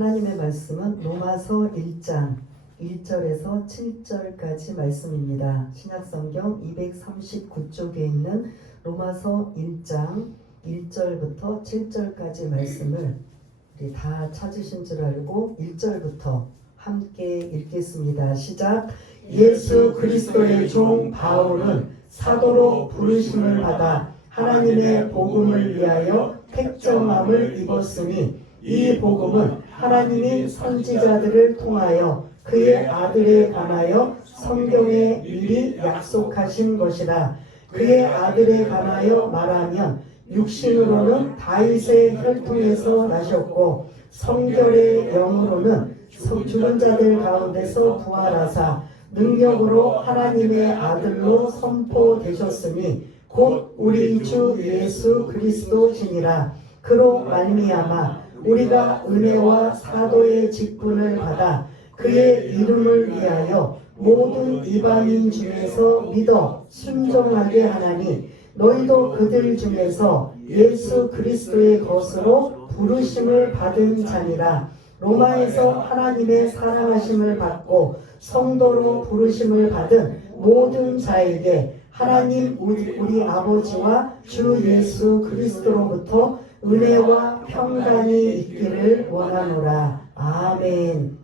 하나님의 말씀은 로마서 1장 1절에서 7절까지 말씀입니다. 신약성경 239쪽에 있는 로마서 1장 1절부터 7절까지 말씀을 우리 다 찾으신 줄 알고 1절부터 함께 읽겠습니다. 시작. 예수 그리스도의 종 바울은 사도로 부르심을 받아 하나님의 복음을 위하여 택정함을 입었으니 이 복음은 하나님이 선지자들을 통하여 그의 아들에 관하여 성경에 미리 약속하신 것이라. 그의 아들에 관하여 말하면 육신으로는 다윗의 혈통에서 나셨고 성결의 영으로는 죽은 자들 가운데서 부활하사 능력으로 하나님의 아들로 선포되셨으니 곧 우리 주 예수 그리스도시니라. 그로 말미암아 우리가 은혜와 사도의 직분을 받아 그의 이름을 위하여 모든 이방인 중에서 믿어 순종하게 하나니 너희도 그들 중에서 예수 그리스도의 것으로 부르심을 받은 자니라. 로마에서 하나님의 사랑하심을 받고 성도로 부르심을 받은 모든 자에게 하나님 우리 아버지와 주 예수 그리스도로부터 은혜와 평강이 있기를 원하노라. 아멘.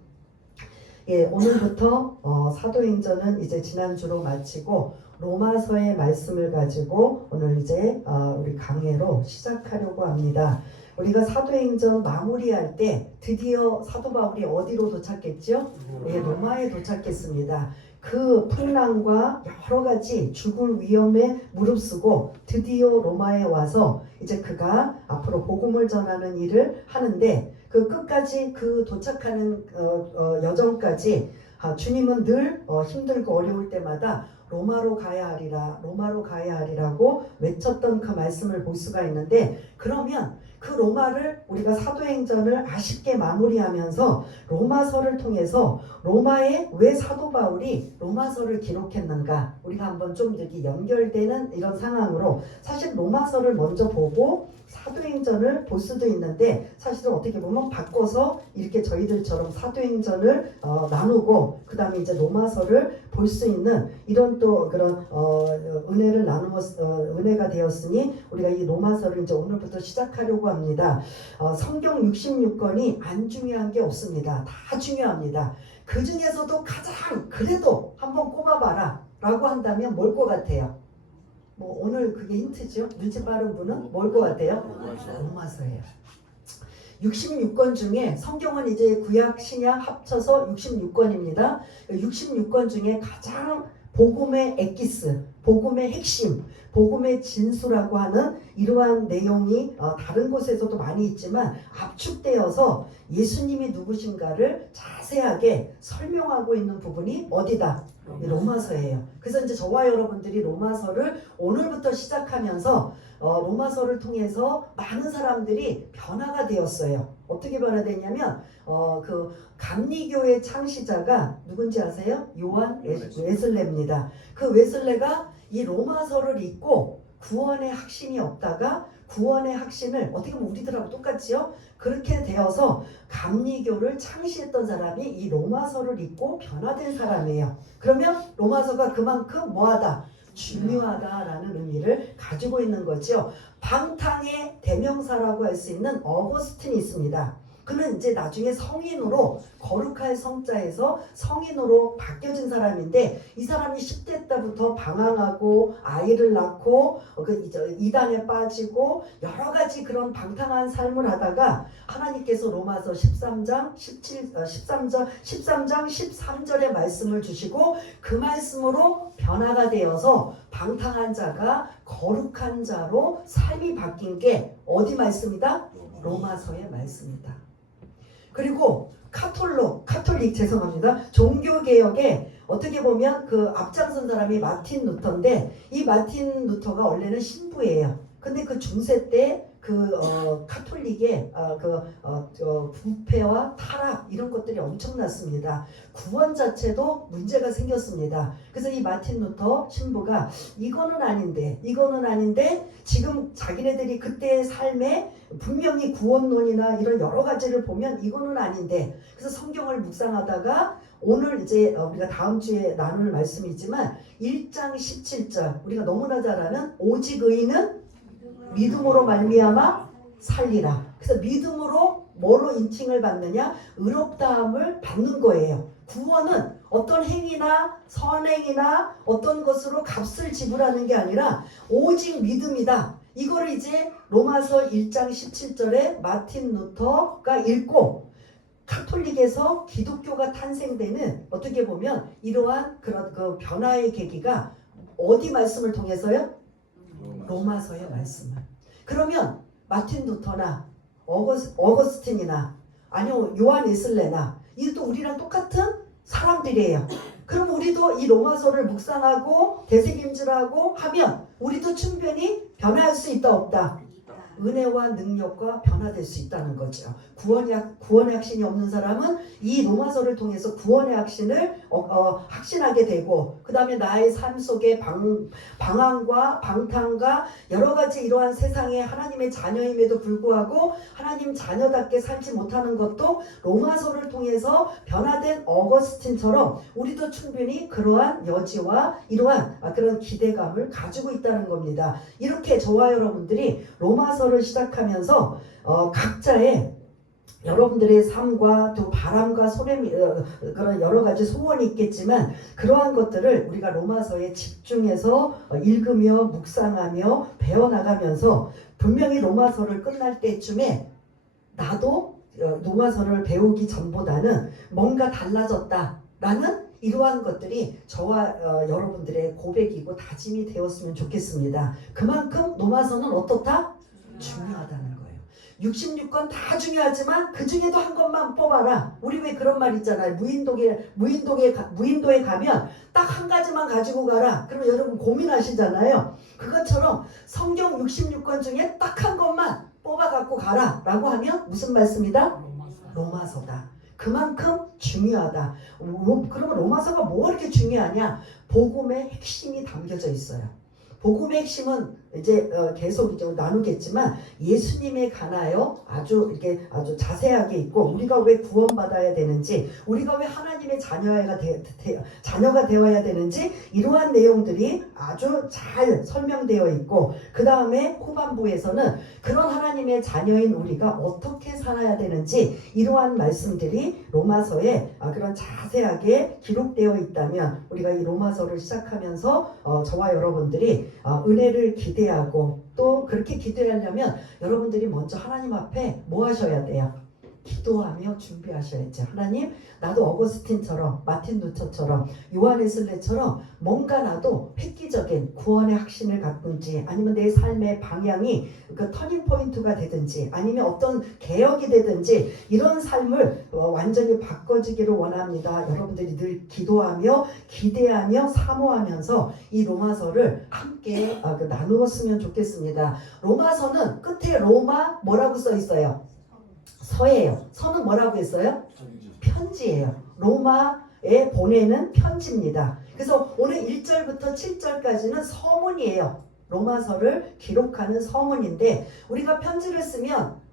예, 오늘부터 사도행전은 이제 지난주로 마치고 로마서의 말씀을 가지고 오늘 이제 우리 강해로 시작하려고 합니다. 우리가 사도행전 마무리할 때 드디어 사도 바울이 어디로 도착했죠? 예, 로마에 도착했습니다. 그 풍랑과 여러 가지 죽을 위험에 무릅쓰고 드디어 로마에 와서 이제 그가 앞으로 복음을 전하는 일을 하는데 그 끝까지 그 도착하는 여정까지 주님은 늘 힘들고 어려울 때마다 로마로 가야 하리라, 로마로 가야 하리라고 외쳤던 그 말씀을 볼 수가 있는데, 그러면 그 로마를 우리가 사도행전을 아쉽게 마무리하면서 로마서를 통해서 로마에 왜 사도 바울이 로마서를 기록했는가, 우리가 한번 좀 이렇게 연결되는 이런 상황으로 사실 로마서를 먼저 보고 사도행전을 볼 수도 있는데, 사실은 어떻게 보면 바꿔서 이렇게 저희들처럼 사도행전을 나누고 그 다음에 이제 로마서를 볼 수 있는 이런 또 그런 은혜를 은혜가 되었으니 우리가 이 로마서를 이제 오늘부터 시작하려고 합니다. 성경 66권이 안 중요한 게 없습니다. 다 중요합니다. 그 중에서도 가장 그래도 한번 꼽아봐라 라고 한다면 뭘 것 같아요? 뭐 오늘 그게 힌트죠? 눈치 빠른 분은 뭘 것 같아요? 로마서예요. 66권 중에 성경은 이제 구약 신약 합쳐서 66권입니다. 66권 중에 가장 복음의 엑기스, 복음의 핵심, 복음의 진수라고 하는 이러한 내용이 다른 곳에서도 많이 있지만 압축되어서 예수님이 누구신가를 자세하게 설명하고 있는 부분이 어디다? 로마서예요. 그래서 이제 저와 여러분들이 로마서를 오늘부터 시작하면서 로마서를 통해서 많은 사람들이 변화가 되었어요. 어떻게 변화됐냐면 그 감리교의 창시자가 누군지 아세요? 요한 웨슬레입니다. 그 웨슬레가 이 로마서를 읽고 구원의 확신이 없다가 구원의 확신을 어떻게 보면 우리들하고 똑같지요? 그렇게 되어서 감리교를 창시했던 사람이 이 로마서를 읽고 변화된 사람이에요. 그러면 로마서가 그만큼 뭐하다? 중요하다라는 의미를 가지고 있는 거죠. 방탕의 대명사라고 할 수 있는 어거스틴이 있습니다. 그는 이제 나중에 성인으로 거룩할 성자에서 성인으로 바뀌어진 사람인데, 이 사람이 10대 때부터 방황하고 아이를 낳고 이단에 빠지고 여러 가지 그런 방탕한 삶을 하다가 하나님께서 로마서 13장 13절의 말씀을 주시고 그 말씀으로 변화가 되어서 방탕한 자가 거룩한 자로 삶이 바뀐 게 어디 말씀이다? 로마서의 말씀이다. 그리고 종교개혁에 어떻게 보면 그 앞장선 사람이 마틴 루터인데, 이 마틴 루터가 원래는 신부예요. 근데 그 중세 때 카톨릭의 부패와 타락 이런 것들이 엄청났습니다. 구원 자체도 문제가 생겼습니다. 그래서 이 마틴 루터 신부가 이거는 아닌데 지금 자기네들이 그때의 삶에 분명히 구원론이나 이런 여러 가지를 보면 이거는 아닌데, 그래서 성경을 묵상하다가 오늘 이제 우리가 다음 주에 나눌 말씀이지만 1장 17절 우리가 너무나 잘 아는 오직 의인은 믿음으로 말미암아 살리라. 그래서 믿음으로 뭐로 인칭을 받느냐? 의롭다함을 받는 거예요. 구원은 어떤 행위나 선행이나 어떤 것으로 값을 지불하는 게 아니라 오직 믿음이다. 이거를 이제 로마서 1장 17절에 마틴 루터가 읽고 카톨릭에서 기독교가 탄생되는, 어떻게 보면 이러한 그런 그 변화의 계기가 어디 말씀을 통해서요? 로마서의 말씀을. 그러면 마틴 루터나 어거스틴이나 아니면 요한 웨슬레나 이것도 우리랑 똑같은 사람들이에요. 그럼 우리도 이 로마서를 묵상하고 되새김질하고 하면 우리도 충분히 변화할 수 있다 없다? 은혜와 능력과 변화될 수 있다는 거죠. 구원의 확신이 없는 사람은 이 로마서를 통해서 구원의 확신을 확신하게 되고, 그 다음에 나의 삶 속에 방황과 방탕과 여러 가지 이러한 세상에 하나님의 자녀임에도 불구하고 하나님 자녀답게 살지 못하는 것도 로마서를 통해서 변화된 어거스틴처럼 우리도 충분히 그러한 여지와 이러한 그런 기대감을 가지고 있다는 겁니다. 이렇게 저와 여러분들이 로마서를 시작하면서 각자의 여러분들의 삶과 또 바람과 소렘, 그런 여러 가지 소원이 있겠지만 그러한 것들을 우리가 로마서에 집중해서 읽으며 묵상하며 배워나가면서 분명히 로마서를 끝날 때쯤에 나도 로마서를 배우기 전보다는 뭔가 달라졌다라는 이러한 것들이 저와 여러분들의 고백이고 다짐이 되었으면 좋겠습니다. 그만큼 로마서는 어떻다? 중요하다는 거예요. 66권 다 중요하지만 그 중에도 한 것만 뽑아라. 우리 왜 그런 말 있잖아요. 무인도에 가면 딱 한 가지만 가지고 가라. 그러면 여러분 고민하시잖아요. 그것처럼 성경 66권 중에 딱 한 것만 뽑아 갖고 가라 라고 하면 무슨 말씀이다? 로마서다. 그만큼 중요하다. 그러면 로마서가 뭐가 이렇게 중요하냐? 복음의 핵심이 담겨져 있어요. 복음의 핵심은 이제 계속 이제 나누겠지만 예수님에 관하여 아주 자세하게 있고, 우리가 왜 구원받아야 되는지, 우리가 왜 하나님의 자녀가 되어야 되는지, 이러한 내용들이 아주 잘 설명되어 있고, 그 다음에 후반부에서는 그런 하나님의 자녀인 우리가 어떻게 살아야 되는지 이러한 말씀들이 로마서에 그런 자세하게 기록되어 있다면, 우리가 이 로마서를 시작하면서 저와 여러분들이 은혜를 기대하고, 또 그렇게 기대하려면 여러분들이 먼저 하나님 앞에 뭐 하셔야 돼요? 기도하며 준비하셔야죠. 하나님, 나도 어거스틴처럼, 마틴 루터처럼, 요한 웨슬레처럼 뭔가 나도 획기적인 구원의 확신을 갖든지, 아니면 내 삶의 방향이 그 터닝 포인트가 되든지, 아니면 어떤 개혁이 되든지 이런 삶을 완전히 바꿔주기를 원합니다. 여러분들이 늘 기도하며 기대하며 사모하면서 이 로마서를 함께 나누었으면 좋겠습니다. 로마서는 끝에 로마 뭐라고 써 있어요? 서예요. 서는 뭐라고 했어요? 편지예요. 로마에 보내는 편지입니다. 그래서 오늘 1절부터 7절까지는 서문이에요. 로마서를 기록하는 서문인데, 우리가 편지를 쓰면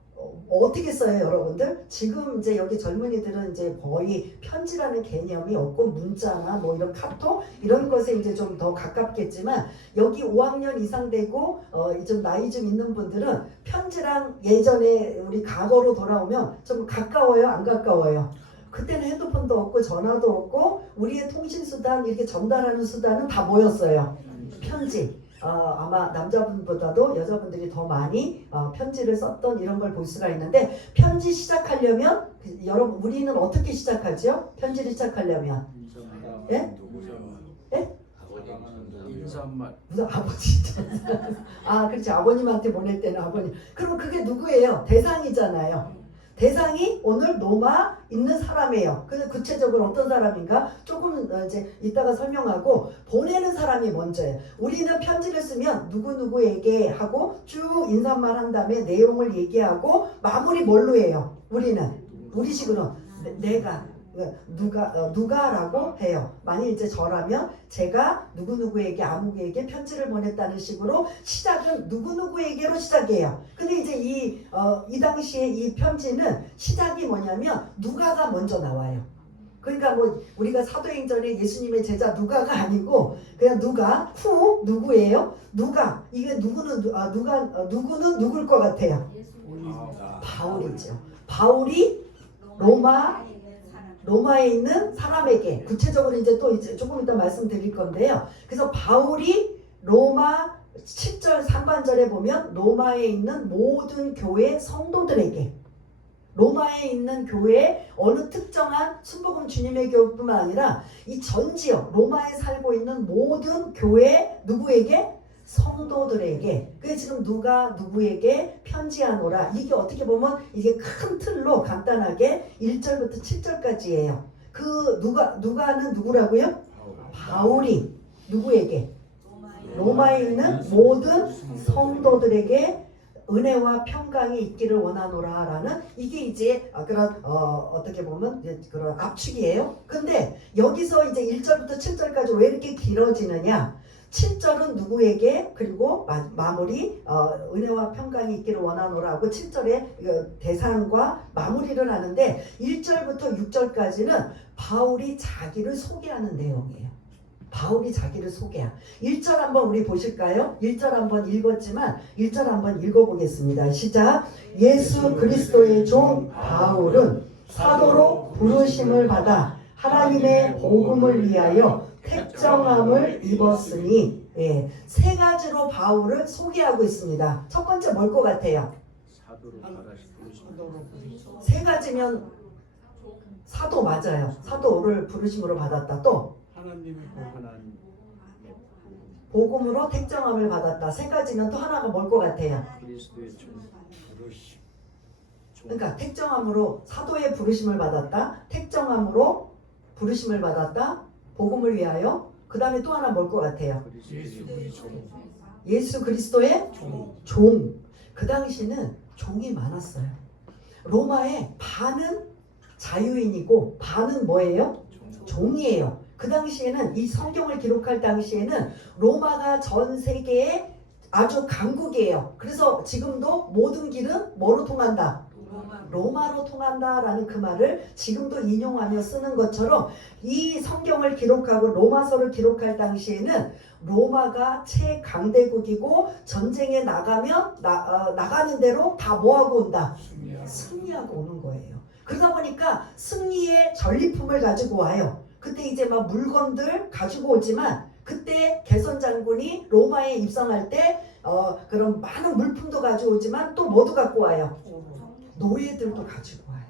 어떻게 써요, 여러분들? 지금 이제 여기 젊은이들은 이제 거의 편지라는 개념이 없고 문자나 뭐 이런 카톡 이런 것에 이제 좀 더 가깝겠지만, 여기 5학년 이상 되고 좀 나이 좀 있는 분들은 편지랑 예전에 우리 과거로 돌아오면 좀 가까워요, 안 가까워요? 그때는 핸드폰도 없고 전화도 없고 우리의 통신 수단, 이렇게 전달하는 수단은 다 뭐였어요? 편지. 아마 남자분보다도 여자분들이 더 많이 편지를 썼던 이런 걸 볼 수가 있는데, 편지 시작하려면 여러분 우리는 어떻게 시작하죠? 편지를 시작하려면 예? 예? 인사말. 무슨 아버지 그렇지. 아버님한테 보낼 때는 아버님. 그럼 그게 누구예요? 대상이잖아요. 대상이 오늘 로마 있는 사람이에요. 근데 구체적으로 어떤 사람인가? 조금 이제 이따가 설명하고 보내는 사람이 먼저예요. 우리는 편지를 쓰면 누구누구에게 하고 쭉 인사말 한 다음에 내용을 얘기하고 마무리 뭘로 해요? 우리식으로 내가 누가라고 해요. 만일 이제 저라면 제가 누구누구에게 아무에게 편지를 보냈다는 식으로 시작은 누구누구에게로 시작해요. 근데 이제 이 당시에 이 편지는 시작이 뭐냐면 누가가 먼저 나와요. 그러니까 뭐 우리가 사도행전에 예수님의 제자 누가가 아니고 그냥 누구예요? 누가 이게 누구는 누굴 것 같아요? 바울이죠. 바울이 로마에 있는 사람에게 구체적으로 이제 또 이제 조금 이따 말씀드릴 건데요. 그래서 바울이 로마 7절 상반절에 보면 로마에 있는 모든 교회 성도들에게 로마에 있는 교회 어느 특정한 순복음 주님의 교회뿐만 아니라 이 전 지역 로마에 살고 있는 모든 교회 누구에게? 성도들에게. 그게 지금 누구에게 편지하노라. 이게 어떻게 보면 이게 큰 틀로 간단하게 1절부터 7절까지예요. 그 누가는 누구라고요? 바울이 누구에게? 로마에 있는 모든 성도들에게 은혜와 평강이 있기를 원하노라라는 이게 이제 그런 어떻게 보면 이제 그런 압축이에요. 근데 여기서 이제 1절부터 7절까지 왜 이렇게 길어지느냐? 7절은 누구에게 그리고 마무리 은혜와 평강이 있기를 원하노라 하고 7절에 대상과 마무리를 하는데 1절부터 6절까지는 바울이 자기를 소개하는 내용이에요. 바울이 자기를 소개야. 1절 한번 우리 보실까요? 1절 한번 읽었지만 1절 한번 읽어보겠습니다. 시작. 예수 그리스도의 종 바울은 사도로 부르심을 받아 하나님의 복음을 위하여 택정함을 입었으니 세 가지로 바울을 소개하고 있습니다. 첫 번째 뭘 것 같아요? 세 가지면 사도 맞아요. 사도를 부르심으로 받았다. 또 복음으로 택정함을 받았다. 세 가지면 또 하나가 뭘 것 같아요? 그러니까 택정함으로 사도의 부르심을 받았다. 택정함으로 부르심을 받았다. 복음을 위하여. 그 다음에 또 하나 뭘 것 같아요? 예수 그리스도의 종. 그 당시는 종이 많았어요. 로마에 반은 자유인이고 반은 뭐예요? 종이에요. 그 당시에는 이 성경을 기록할 당시에는 로마가 전 세계에 아주 강국이에요. 그래서 지금도 모든 길은 뭐로 통한다? 로마로 통한다라는 그 말을 지금도 인용하며 쓰는 것처럼 이 성경을 기록하고 로마서를 기록할 당시에는 로마가 최강대국이고 전쟁에 나가면 나가는 대로 다 뭐하고 온다? 승리하고 오는 거예요. 그러다 보니까 승리의 전리품을 가지고 와요. 그때 이제 막 물건들 가지고 오지만 그때 개선 장군이 로마에 입성할 때 그런 많은 물품도 가지고 오지만 또 뭐도 갖고 와요? 노예들도 가지고 와요.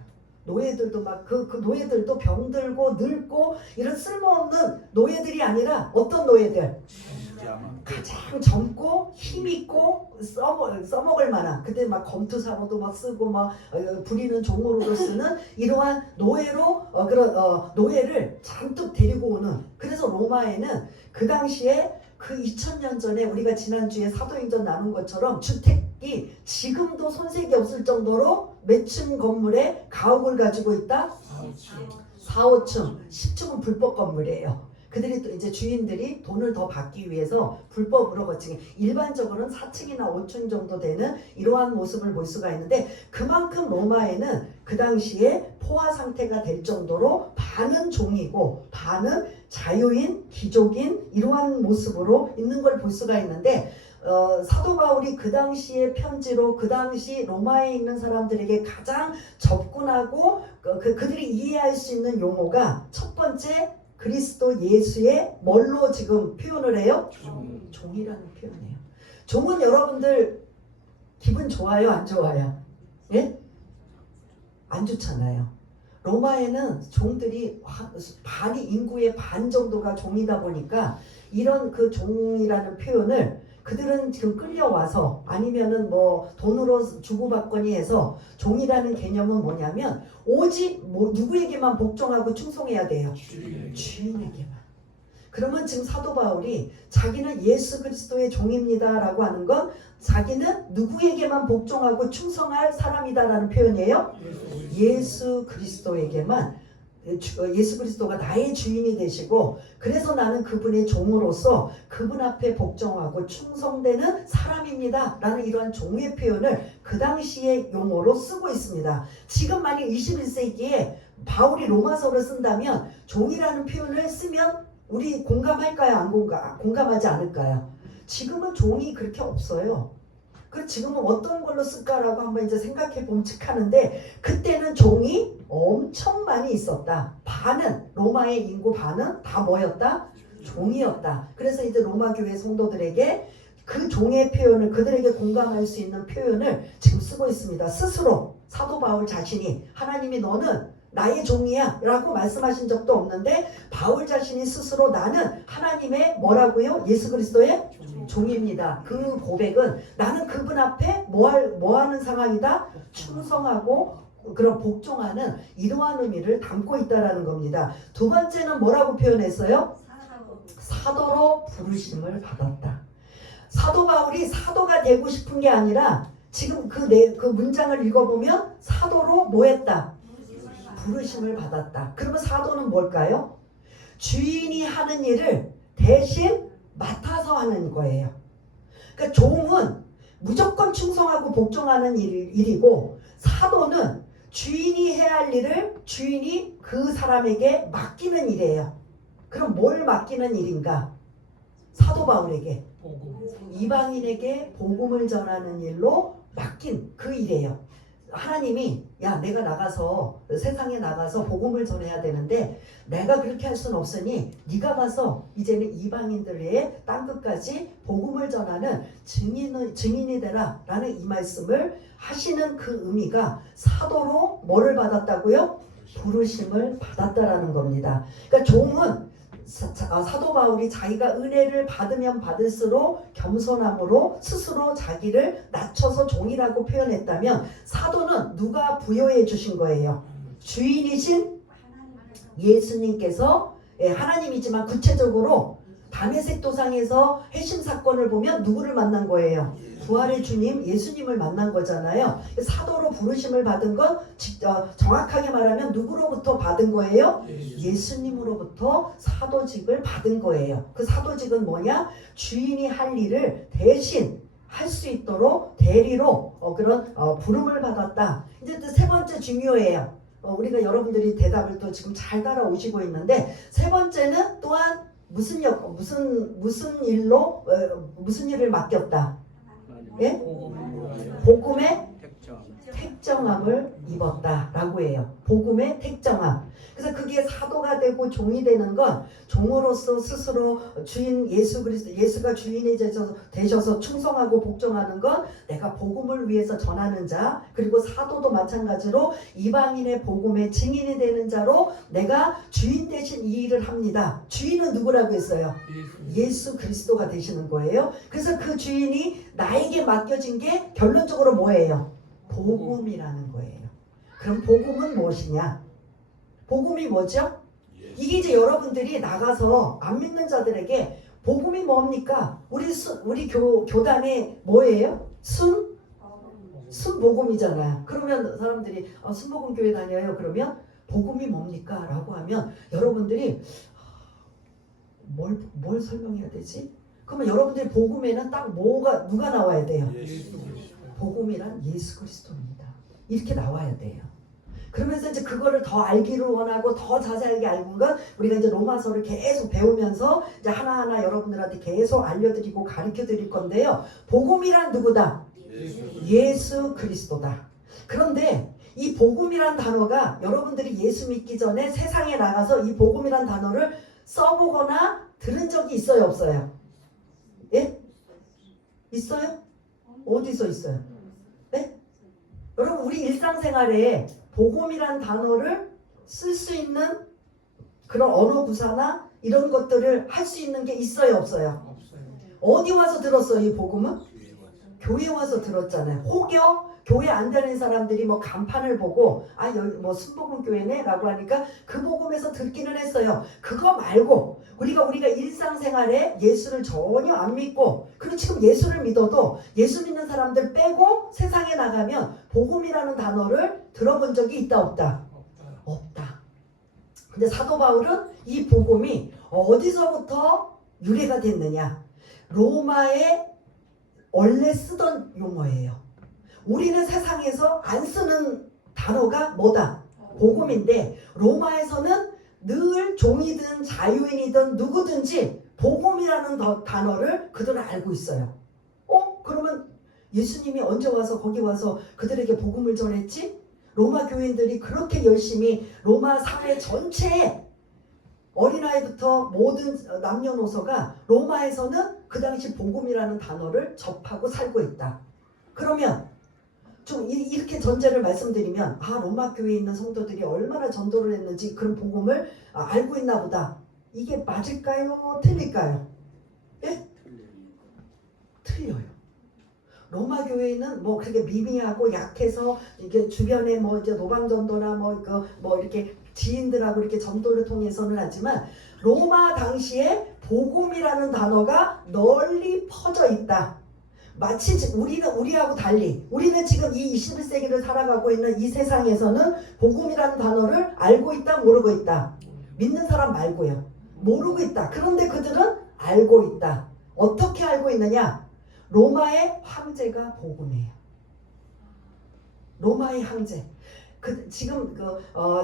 노예들도 막 그 노예들도 병들고 늙고 이런 쓸모없는 노예들이 아니라 어떤 노예들? 가장 젊고 힘있고 써먹을 만한 그때 막 검투사로도 막 쓰고 막 부리는 종으로도 쓰는 이러한 노예로 노예를 잔뜩 데리고 오는. 그래서 로마에는 그 당시에 그 2000년 전에 우리가 지난주에 사도행전 나눈 것처럼 주택이 지금도 손색이 없을 정도로 몇 층 건물에 가옥을 가지고 있다? 4, 5층, 10층은 불법 건물이에요. 그들이 또 이제 주인들이 돈을 더 받기 위해서 불법으로 거치게 일반적으로는 4층이나 5층 정도 되는 이러한 모습을 볼 수가 있는데 그만큼 로마에는 그 당시에 포화 상태가 될 정도로 반은 종이고 반은 자유인, 귀족인 이러한 모습으로 있는 걸 볼 수가 있는데 사도 바울이 그 당시의 편지로 그 당시 로마에 있는 사람들에게 가장 접근하고 그들이 이해할 수 있는 용어가 첫 번째 그리스도 예수의 뭘로 지금 표현을 해요? 종이라는 표현이에요. 종은 여러분들 기분 좋아요? 안 좋아요? 예? 안 좋잖아요. 로마에는 종들이 인구의 반 정도가 종이다 보니까 이런 그 종이라는 표현을 그들은 지금 끌려와서 아니면은 뭐 돈으로 주고받거니 해서 종이라는 개념은 뭐냐면 오직 뭐 누구에게만 복종하고 충성해야 돼요. 주인에게만. 그러면 지금 사도 바울이 자기는 예수 그리스도의 종입니다라고 하는 건 자기는 누구에게만 복종하고 충성할 사람이다라는 표현이에요. 예수 그리스도에게만. 예수 그리스도가 나의 주인이 되시고 그래서 나는 그분의 종으로서 그분 앞에 복종하고 충성되는 사람입니다 라는 이러한 종의 표현을 그 당시의 용어로 쓰고 있습니다. 지금 만약 21세기에 바울이 로마서를 쓴다면 종이라는 표현을 쓰면 우리 공감할까요? 안 공감하지 않을까요? 지금은 종이 그렇게 없어요. 그 지금은 어떤 걸로 쓸까라고 한번 이제 생각해 봄직하는데 그때는 종이 엄청 많이 있었다. 반은 로마의 인구 반은 다 뭐였다? 종이었다. 그래서 이제 로마 교회 성도들에게 그 종의 표현을 그들에게 공감할 수 있는 표현을 지금 쓰고 있습니다. 스스로 사도 바울 자신이 하나님이 너는 나의 종이야 라고 말씀하신 적도 없는데 바울 자신이 스스로 나는 하나님의 뭐라고요? 예수 그리스도의 종입니다. 그 고백은 나는 그분 앞에 뭐 하는 상황이다? 충성하고 그런 복종하는 이러한 의미를 담고 있다라는 겁니다. 두 번째는 뭐라고 표현했어요? 사도로 부르심을 받았다. 사도 바울이 사도가 되고 싶은 게 아니라 지금 그 문장을 읽어보면 사도로 뭐 했다? 부르심을 받았다. 그러면 사도는 뭘까요? 주인이 하는 일을 대신 맡아서 하는 거예요. 그러니까 종은 무조건 충성하고 복종하는 일이고 사도는 주인이 해야 할 일을 주인이 그 사람에게 맡기는 일이에요. 그럼 뭘 맡기는 일인가? 사도 바울에게 이방인에게 복음을 전하는 일로 맡긴 그 일이에요. 하나님이 야 내가 나가서 세상에 나가서 복음을 전해야 되는데 내가 그렇게 할 수는 없으니 네가 가서 이제는 이방인들의 땅끝까지 복음을 전하는 증인이 되라 라는 이 말씀을 하시는 그 의미가 사도로 뭐를 받았다고요? 부르심을 받았다라는 겁니다. 그러니까 종은 사도 바울이 자기가 은혜를 받으면 받을수록 겸손함으로 스스로 자기를 낮춰서 종이라고 표현했다면 사도는 누가 부여해 주신 거예요? 주인이신 예수님께서 하나님이지만 구체적으로 다메섹 도상에서 회심 사건을 보면 누구를 만난 거예요? 부활의 주님 예수님을 만난 거잖아요. 사도로 부르심을 받은 건 정확하게 말하면 누구로부터 받은 거예요? 예수님으로부터 사도직을 받은 거예요. 그 사도직은 뭐냐? 주인이 할 일을 대신 할 수 있도록 대리로 그런 부름을 받았다. 이제 또 세 번째 중요해요. 우리가 여러분들이 대답을 또 지금 잘 따라오시고 있는데 세 번째는 또한 무슨 일로 무슨 일을 맡겼다? 예? 복음의 택정함을 입었다라고 해요. 복음의 택정함. 그래서 그게 사도가 되고 종이 되는 건 종으로서 스스로 주인 예수 그리스도 예수가 주인이 되셔서 충성하고 복종하는 건 내가 복음을 위해서 전하는 자 그리고 사도도 마찬가지로 이방인의 복음의 증인이 되는 자로 내가 주인 대신 이 일을 합니다. 주인은 누구라고 했어요? 예수 그리스도가 되시는 거예요. 그래서 그 주인이 나에게 맡겨진 게 결론적으로 뭐예요? 복음이라는 거예요. 그럼 복음은 무엇이냐? 복음이 뭐죠? 이게 이제 여러분들이 나가서 안 믿는 자들에게 복음이 뭡니까? 우리 교단에 뭐예요? 순복음이잖아요. 그러면 사람들이 순복음 교회 다녀요. 그러면 복음이 뭡니까? 라고 하면 여러분들이 뭘 설명해야 되지? 그러면 여러분들이 복음에는 딱 누가 나와야 돼요? 복음이란 예수 그리스도입니다. 이렇게 나와야 돼요. 그러면서 이제 그거를 더 알기를 원하고 더 자세하게 알고 건 우리가 이제 로마서를 계속 배우면서 이제 하나하나 여러분들한테 계속 알려드리고 가르쳐 드릴 건데요. 복음이란 누구다? 예수 그리스도다. 그런데 이 복음이란 단어가 여러분들이 예수 믿기 전에 세상에 나가서 이 복음이란 단어를 써보거나 들은 적이 있어요? 없어요? 예? 있어요? 어디서 있어요? 네? 여러분 우리 일상생활에 복음이란 단어를 쓸 수 있는 그런 언어 구사나 이런 것들을 할 수 있는 게 있어요? 없어요? 어디 와서 들었어 이 복음은? 교회 와서 들었잖아요. 혹여 교회 안 다니는 사람들이 뭐 간판을 보고 아 여기 뭐 순복음 교회네 라고 하니까 그 복음에서 듣기는 했어요. 그거 말고 우리가 일상생활에 예수를 전혀 안 믿고 그리고 지금 예수를 믿어도 예수 믿는 사람들 빼고 세상에 나가면 복음이라는 단어를 들어본 적이 있다 없다? 없다. 근데 사도 바울은 이 복음이 어디서부터 유래가 됐느냐? 로마에 원래 쓰던 용어예요. 우리는 세상에서 안 쓰는 단어가 뭐다? 복음인데 로마에서는 늘 종이든 자유인이든 누구든지 복음이라는 단어를 그들은 알고 있어요. 그러면 예수님이 언제 와서 거기 와서 그들에게 복음을 전했지? 로마 교인들이 그렇게 열심히 로마 사회 전체에 어린아이부터 모든 남녀노소가 로마에서는 그 당시 복음이라는 단어를 접하고 살고 있다. 그러면 좀 이렇게 전제를 말씀드리면 로마 교회에 있는 성도들이 얼마나 전도를 했는지 그런 복음을 알고 있나 보다. 이게 맞을까요? 틀릴까요? 예? 틀려요. 로마 교회는 뭐 그렇게 미미하고 약해서 이게 주변에 뭐 이제 노방전도나 뭐 이렇게 지인들하고 이렇게 전도를 통해서는 하지만 로마 당시에 복음이라는 단어가 널리 퍼져 있다. 마치 우리하고 달리 우리는 지금 이 21세기를 살아가고 있는 이 세상에서는 복음이라는 단어를 알고 있다 모르고 있다. 믿는 사람 말고요. 모르고 있다. 그런데 그들은 알고 있다. 어떻게 알고 있느냐? 로마의 황제가 복음이에요. 로마의 황제.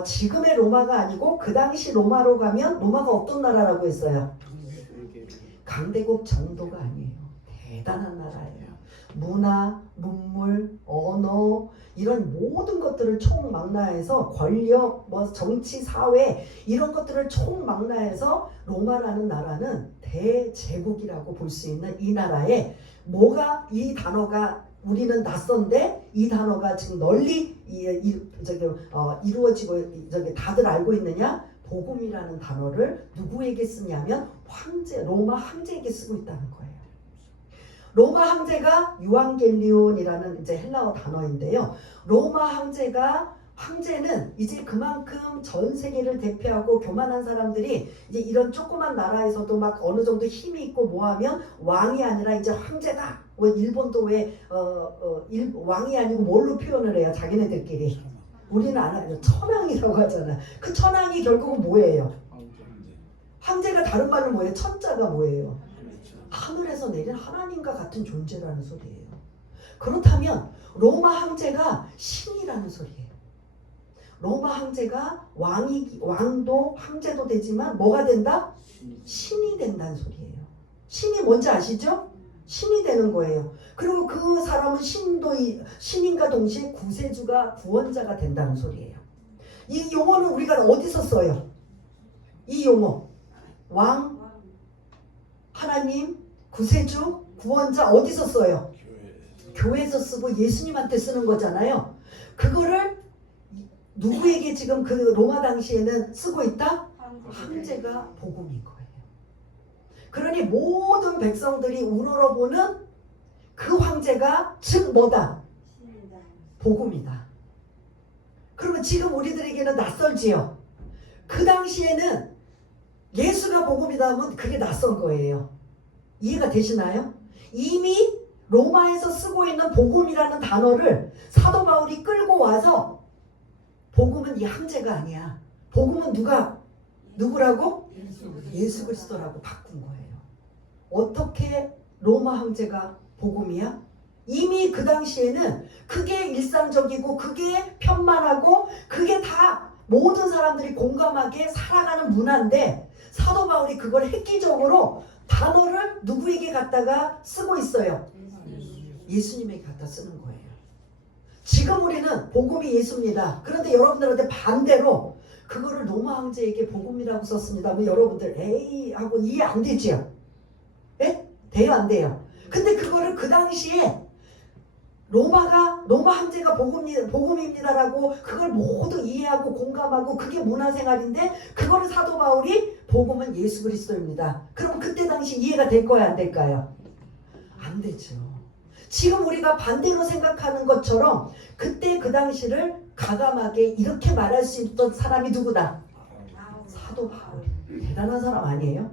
지금의 로마가 아니고 그 당시 로마로 가면 로마가 어떤 나라라고 했어요? 강대국 정도가 아니에요. 대단한 나라예요. 문화, 문물, 언어 이런 모든 것들을 총망라해서 권력, 정치, 사회 이런 것들을 총망라해서 로마라는 나라는 대제국이라고 볼 수 있는 이 나라에 이 단어가 우리는 낯선데 이 단어가 지금 널리 이루어지고 다들 알고 있느냐? 복음이라는 단어를 누구에게 쓰냐면 로마 황제에게 쓰고 있다는 거예요. 로마 황제가 유앙겔리온이라는 이제 헬라어 단어인데요. 로마 황제는 이제 그만큼 전 세계를 대표하고 교만한 사람들이 이제 이런 조그만 나라에서도 막 어느 정도 힘이 있고 뭐하면 왕이 아니라 이제 황제다. 왜 일본도 왕이 아니고 뭘로 표현을 해요? 자기네들끼리. 우리는 안 하죠. 천황이라고 하잖아. 그 천황이 결국은 뭐예요? 황제가 다른 말로 뭐예요? 천자가 뭐예요? 하늘에서 내린 하나님과 같은 존재라는 소리예요. 그렇다면 로마 황제가 신이라는 소리예요. 로마 황제가 왕도 황제도 되지만 뭐가 된다? 신이 된다는 소리예요. 신이 뭔지 아시죠? 신이 되는 거예요. 그리고 그 사람은 신인과 동시에 구세주가 구원자가 된다는 소리예요. 이 용어는 우리가 어디서 써요? 이 용어 왕, 하나님, 구세주, 구원자 어디서 써요? 교회에서 쓰고 예수님한테 쓰는 거잖아요. 그거를 누구에게 지금 그 로마 당시에는 쓰고 있다? 황제가 복음인 거예요. 그러니 모든 백성들이 우러러보는 그 황제가 즉 뭐다? 복음이다. 그러면 지금 우리들에게는 낯설지요. 그 당시에는 예수가 복음이다 하면 그게 낯선 거예요. 이해가 되시나요? 이미 로마에서 쓰고 있는 복음이라는 단어를 사도 바울이 끌고 와서 복음은 이 황제가 아니야. 복음은 누구라고? 예수 그리스도라고 바꾼 거예요. 어떻게 로마 황제가 복음이야? 이미 그 당시에는 그게 일상적이고 그게 편만하고 그게 다 모든 사람들이 공감하게 살아가는 문화인데 사도 바울이 그걸 획기적으로 단어를 누구에게 갖다가 쓰고 있어요? 예수님에게 갖다 쓰는 거예요. 지금 우리는 복음이 예수입니다. 그런데 여러분들한테 반대로 그거를 로마 황제에게 복음이라고 썼습니다. 그럼 여러분들 에이 하고 이해 안 되죠? 예? 돼요 안 돼요? 근데 그거를 그 당시에 로마 황제가 복음입니다라고 그걸 모두 이해하고 공감하고 그게 문화생활인데 그거를 사도 바울이 복음은 예수 그리스도입니다. 그럼 그때 당시 이해가 될 거야 안 될까요? 안 되죠. 지금 우리가 반대로 생각하는 것처럼 그때 그 당시를 가감하게 이렇게 말할 수 있던 사람이 누구다? 사도 바울. 대단한 사람 아니에요?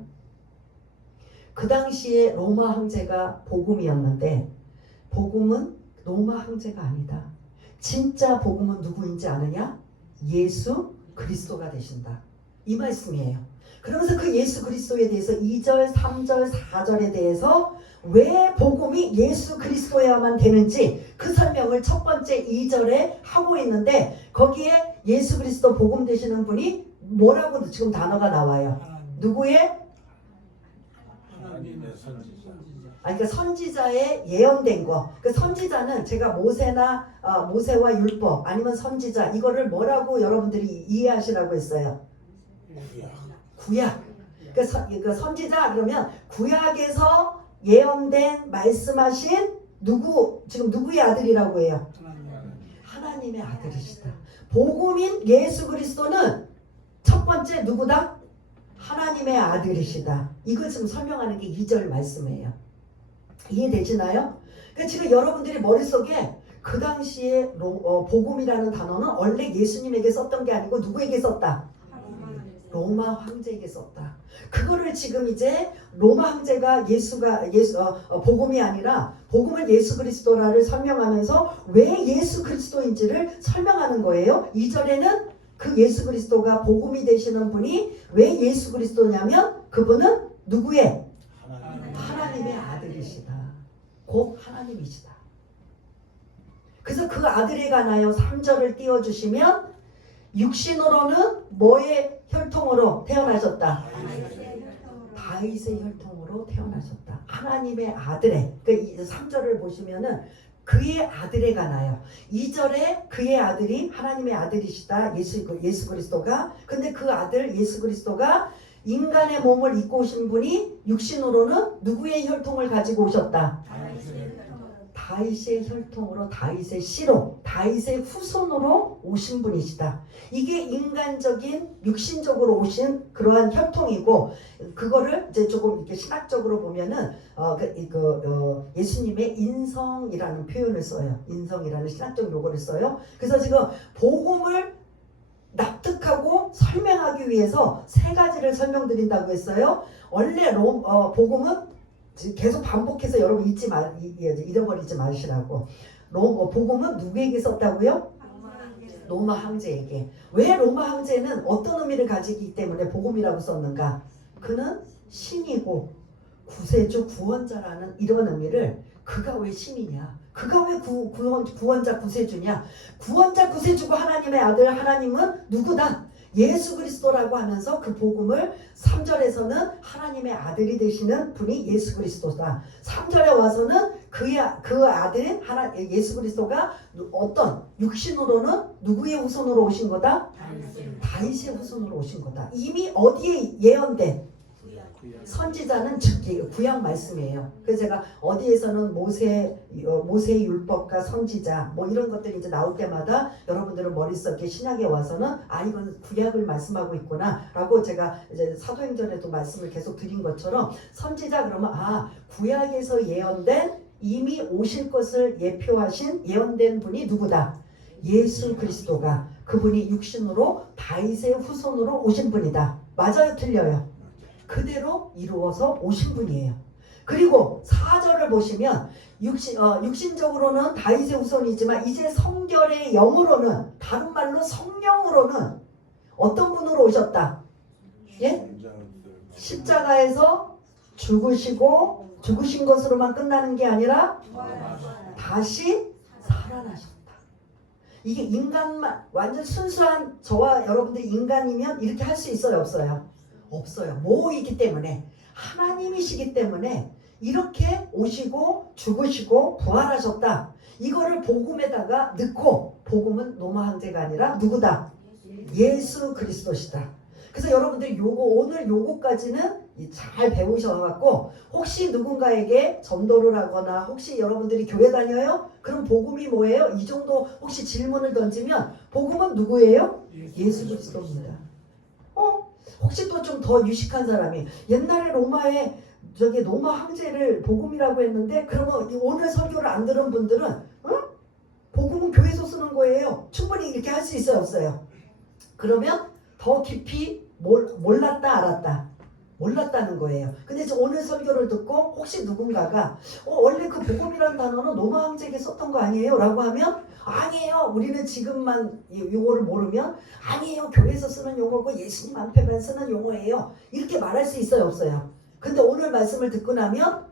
그 당시에 로마 황제가 복음이었는데 복음은 로마 황제가 아니다. 진짜 복음은 누구인지 아느냐? 예수 그리스도가 되신다. 이 말씀이에요. 그러면서 그 예수 그리스도에 대해서 2절, 3절, 4절에 대해서 왜 복음이 예수 그리스도여야만 되는지 그 설명을 첫 번째 2절에 하고 있는데 거기에 예수 그리스도 복음 되시는 분이 뭐라고 지금 단어가 나와요? 누구의? 하나님의 선지자. 그러니까 선지자의 예언된 거. 그 선지자는 제가 모세와 율법 아니면 선지자 이거를 뭐라고 여러분들이 이해하시라고 했어요? 구약. 그 선지자 그러면 구약에서 예언된 말씀하신 지금 누구의 아들이라고 해요? 하나님의 아들이시다. 복음인 예수 그리스도는 첫 번째 누구다? 하나님의 아들이시다. 이걸 지금 설명하는 게 2절 말씀이에요. 이해되시나요? 그러니까 지금 여러분들이 머릿속에 그 당시에 복음이라는 단어는 원래 예수님에게 썼던 게 아니고 누구에게 썼다? 로마 황제에게 썼다. 그거를 지금 이제 로마 황제가 복음이 아니라 복음은 예수 그리스도라를 설명하면서 왜 예수 그리스도인지를 설명하는 거예요. 2절에는 그 예수 그리스도가 복음이 되시는 분이 왜 예수 그리스도냐면 그분은 누구의? 하나님의 아들이시다. 곧 하나님이시다. 그래서 그 아들에 관하여 3절을 띄워주시면 육신으로는 뭐의 혈통으로 태어나셨다? 다윗의 혈통으로 태어나셨다. 하나님의 아들의. 그 3절을 보시면은 그의 아들에 관하여 2절에 그의 아들이 하나님의 아들이시다. 예수 그리스도가. 근데 그 아들 예수 그리스도가 인간의 몸을 입고 오신 분이 육신으로는 누구의 혈통을 가지고 오셨다? 다윗의 혈통으로 다윗의 씨로 다윗의 후손으로 오신 분이시다. 이게 인간적인 육신적으로 오신 그러한 혈통이고 그거를 이제 조금 이렇게 신학적으로 보면은 예수님의 인성이라는 표현을 써요. 인성이라는 신학적 용어를 써요. 그래서 지금 복음을 납득하고 설명하기 위해서 세 가지를 설명드린다고 했어요. 원래 복음은 계속 반복해서 여러분 잃어버리지 마시라고. 복음은 누구에게 썼다고요? 로마 황제에게. 왜 로마 황제는 어떤 의미를 가지기 때문에 복음이라고 썼는가? 그는 신이고 구세주 구원자라는 이런 의미를 그가 왜 신이냐? 그가 왜 구원자 구세주냐? 구원자 구세주고 하나님의 아들 하나님은 누구다? 예수 그리스도라고 하면서 그 복음을 3절에서는 하나님의 아들이 되시는 분이 예수 그리스도다. 3절에 와서는 그 아들인 예수 그리스도가 어떤 육신으로는 누구의 후손으로 오신 거다? 다윗의 후손으로 오신 거다. 이미 어디에 예언된 선지자는 즉 구약 말씀이에요. 그래서 제가 어디에서는 모세의 율법과 선지자 뭐 이런 것들이 이제 나올 때마다 여러분들은 머릿속에 신약에 와서는 이건 구약을 말씀하고 있구나라고 제가 이제 사도행전에도 말씀을 계속 드린 것처럼 선지자 그러면 구약에서 예언된 이미 오실 것을 예표하신 예언된 분이 누구다? 예수 그리스도가 그분이 육신으로 다윗의 후손으로 오신 분이다. 맞아요? 틀려요? 그대로 이루어서 오신 분이에요. 그리고 4절을 보시면 육신적으로는 다윗의 후손이지만 이제 성결의 영으로는 다른 말로 성령으로는 어떤 분으로 오셨다? 예? 십자가에서 죽으신 것으로만 끝나는 게 아니라 다시 살아나셨다. 이게 인간만 완전 순수한 저와 여러분들이 인간이면 이렇게 할 수 있어요? 없어요? 없어요. 뭐이기 때문에 하나님이시기 때문에 이렇게 오시고 죽으시고 부활하셨다. 이거를 복음에다가 넣고 복음은 로마 황제가 아니라 누구다? 예수 그리스도시다. 그래서 여러분들이 오늘 요거까지는 잘 배우셔갖고 혹시 누군가에게 전도를 하거나 혹시 여러분들이 교회 다녀요? 그럼 복음이 뭐예요? 이 정도 혹시 질문을 던지면 복음은 누구예요? 예수 그리스도입니다. 혹시 또 좀 더 유식한 사람이 옛날에 로마에 저기 로마 황제를 복음이라고 했는데 그러면 오늘 설교를 안 들은 분들은 복음은 교회에서 쓰는 거예요. 충분히 이렇게 할 수 있어요, 없어요? 그러면 더 깊이 몰랐다, 알았다. 몰랐다는 거예요. 근데 오늘 설교를 듣고 혹시 누군가가 원래 그 복음이라는 단어는 로마 황제에게 썼던 거 아니에요? 라고 하면 아니에요. 우리는 지금만 용어를 모르면 아니에요. 교회에서 쓰는 용어고 예수님 앞에만 쓰는 용어예요. 이렇게 말할 수 있어요, 없어요? 근데 오늘 말씀을 듣고 나면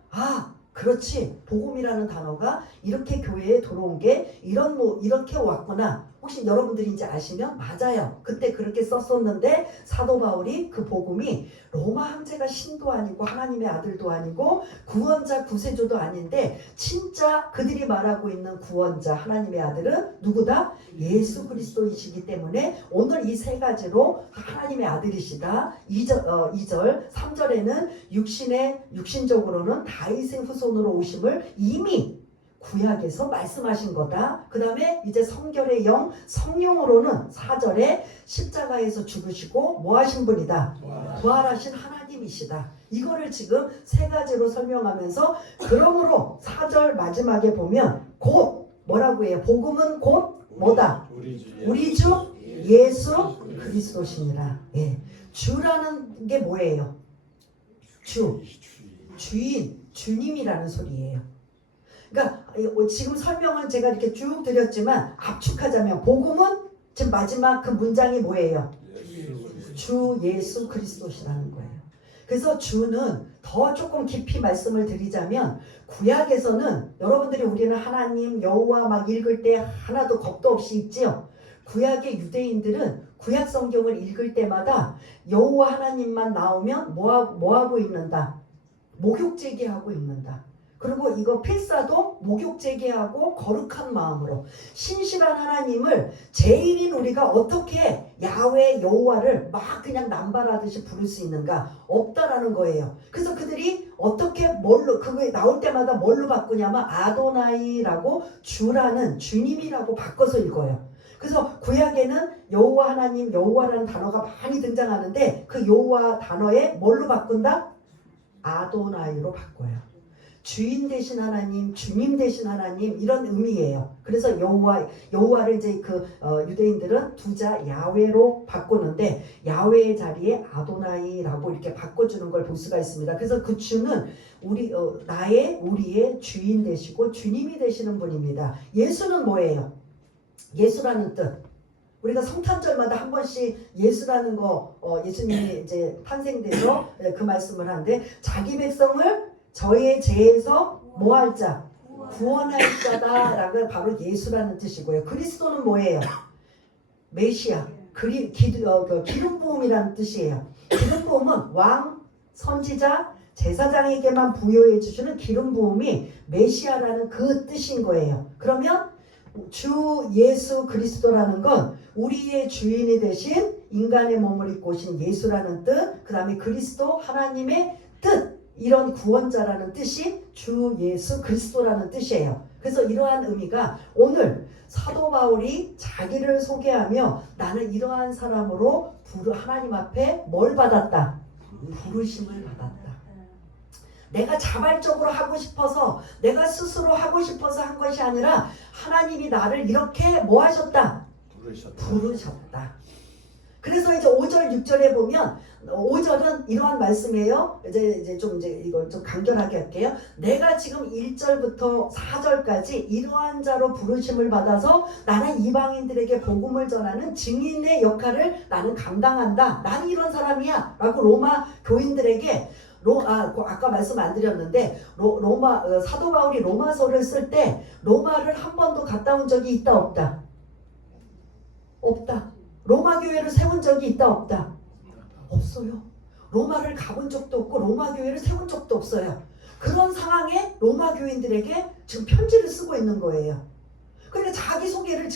그렇지. 복음이라는 단어가 이렇게 교회에 들어온 게 이렇게 왔구나. 혹시 여러분들이 이제 아시면 맞아요. 그때 그렇게 썼었는데 사도 바울이 그 복음이 로마 황제가 신도 아니고 하나님의 아들도 아니고 구원자 구세주도 아닌데 진짜 그들이 말하고 있는 구원자 하나님의 아들은 누구다? 예수 그리스도이시기 때문에 오늘 이 세 가지로 하나님의 아들이시다. 2절 3절에는 육신적으로는 다윗의 후손으로 오심을 이미 구약에서 말씀하신 거다. 그 다음에 이제 성결의 영, 성령으로는 4절에 십자가에서 죽으시고 뭐 하신 분이다? 부활하신 하나님이시다. 이거를 지금 세 가지로 설명하면서 그러므로 4절 마지막에 보면 곧 뭐라고 해요? 복음은 곧 뭐다? 우리 주 예수 그리스도시니라. 예. 주라는 게 뭐예요? 주인, 주님이라는 소리예요. 그러니까 지금 설명은 제가 이렇게 쭉 드렸지만 압축하자면 복음은 지금 마지막 그 문장이 뭐예요? 주 예수 그리스도시라는 거예요. 그래서 주는 더 조금 깊이 말씀을 드리자면 구약에서는 여러분들이 우리는 하나님 여호와 막 읽을 때 하나도 겁도 없이 읽지요. 구약의 유대인들은 구약 성경을 읽을 때마다 여호와 하나님만 나오면 뭐 하고 읽는다? 목욕 제기하고 읽는다. 그리고 이거 필사도 목욕 제기하고 거룩한 마음으로 신실한 하나님을 죄인인 우리가 어떻게 야훼 여호와를 막 그냥 남발하듯이 부를 수 있는가? 없다라는 거예요. 그래서 그들이 어떻게 그게 나올 때마다 뭘로 바꾸냐면 아도나이라고 주라는 주님이라고 바꿔서 읽어요. 그래서 구약에는 여호와 하나님 여호와라는 단어가 많이 등장하는데 그 여호와 단어에 뭘로 바꾼다? 아도나이로 바꿔요. 주인 되신 하나님, 주님 되신 하나님 이런 의미예요. 그래서 여호와를 이제 유대인들은 두자 야훼로 바꾸는데 야훼의 자리에 아도나이라고 이렇게 바꿔주는 걸 볼 수가 있습니다. 그래서 그 주는 우리의 주인 되시고 주님이 되시는 분입니다. 예수는 뭐예요? 예수라는 뜻. 우리가 성탄절마다 한 번씩 예수라는 거 예수님이 이제 탄생돼서 그 말씀을 하는데 자기 백성을 저의 죄에서 뭐 할 자? 구원할 자다라고 바로 예수라는 뜻이고요. 그리스도는 뭐예요? 메시아, 기름 부음이라는 뜻이에요. 기름 부음은 왕, 선지자, 제사장에게만 부여해 주시는 기름 부음이 메시아라는 그 뜻인 거예요. 그러면 주 예수 그리스도라는 건 우리의 주인이 되신 인간의 몸을 입고 오신 예수라는 뜻, 그 다음에 그리스도 하나님의 뜻, 이런 구원자라는 뜻이 주 예수 그리스도라는 뜻이에요. 그래서 이러한 의미가 오늘 사도 바울이 자기를 소개하며 나는 이러한 사람으로 하나님 앞에 뭘 받았다? 부르심을 받았다. 내가 자발적으로 하고 싶어서 내가 스스로 하고 싶어서 한 것이 아니라 하나님이 나를 이렇게 뭐 하셨다? 부르셨다. 그래서 이제 5절 6절에 보면 5절은 이러한 말씀이에요. 이제 이걸 좀 간결하게 할게요. 내가 지금 1절부터 4절까지 이러한 자로 부르심을 받아서 나는 이방인들에게 복음을 전하는 증인의 역할을 나는 감당한다. 나는 이런 사람이야. 라고 로마 교인들에게 아까 말씀 안 드렸는데 사도 바울이 로마서를 쓸 때 로마를 한 번도 갔다 온 적이 있다 없다? 없다. 로마 교회를 세운 적이 있다 없다? 없어요. 로마를 가본 적도 없고 로마 교회를 세운 적도 없어요. 그런 상황에 로마 교인들에게 지금 편지를 쓰고 있는 거예요. 그러니까 자기소개를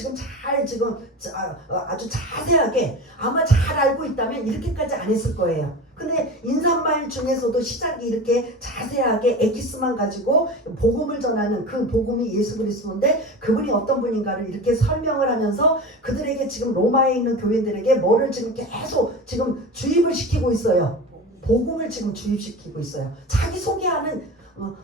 아주 자세하게 아마 잘 알고 있다면 이렇게까지 안 했을 거예요. 근데 인사말 중에서도 시작이 이렇게 자세하게 에기스만 가지고 복음을 전하는 그 복음이 예수 그리스도인데 그분이 어떤 분인가를 이렇게 설명을 하면서 그들에게 지금 로마에 있는 교인들에게 뭐를 지금 계속 지금 주입을 시키고 있어요. 복음을 지금 주입시키고 있어요. 자기 소개하는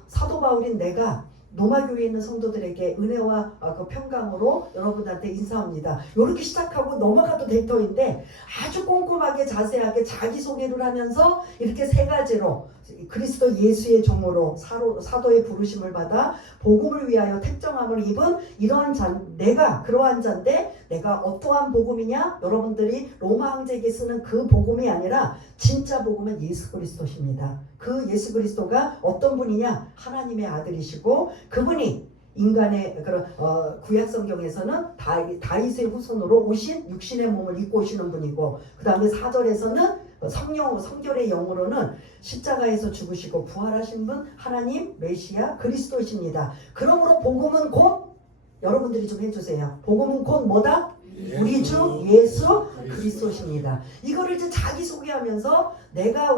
사도 바울인 내가 로마 교회에 있는 성도들에게 은혜와 그 평강으로 여러분한테 인사합니다. 이렇게 시작하고 넘어가도 될 터인데 아주 꼼꼼하게 자세하게 자기소개를 하면서 이렇게 세 가지로 그리스도 예수의 종으로 사도의 부르심을 받아 복음을 위하여 택정함을 입은 이러한 자, 내가 그러한 자인데 내가 어떠한 복음이냐? 여러분들이 로마 황제에게 쓰는 그 복음이 아니라 진짜 복음은 예수 그리스도십니다. 그 예수 그리스도가 어떤 분이냐? 하나님의 아들이시고 그분이 인간의 그런 구약 성경에서는 다윗의 후손으로 오신 육신의 몸을 입고 오시는 분이고 그 다음에 4절에서는 성결의 영으로는 십자가에서 죽으시고 부활하신 분 하나님 메시아 그리스도십니다. 그러므로 복음은 곧 여러분들이 좀 해주세요. 복음은 곧 뭐다? 우리 주 예수 그리스도십니다. 이거를 이제 자기소개하면서 내가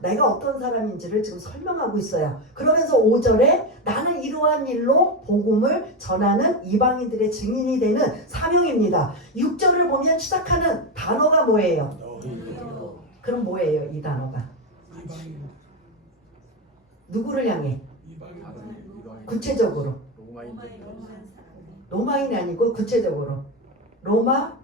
내가 어떤 사람인지를 지금 설명하고 있어요. 그러면서 5절에 나는 이러한 일로 복음을 전하는 이방인들의 증인이 되는 사명입니다. 6절을 보면 시작하는 단어가 뭐예요? 그럼 뭐예요 이 단어가? 누구를 향해? 구체적으로 로마인이 아니고 구체적으로 로마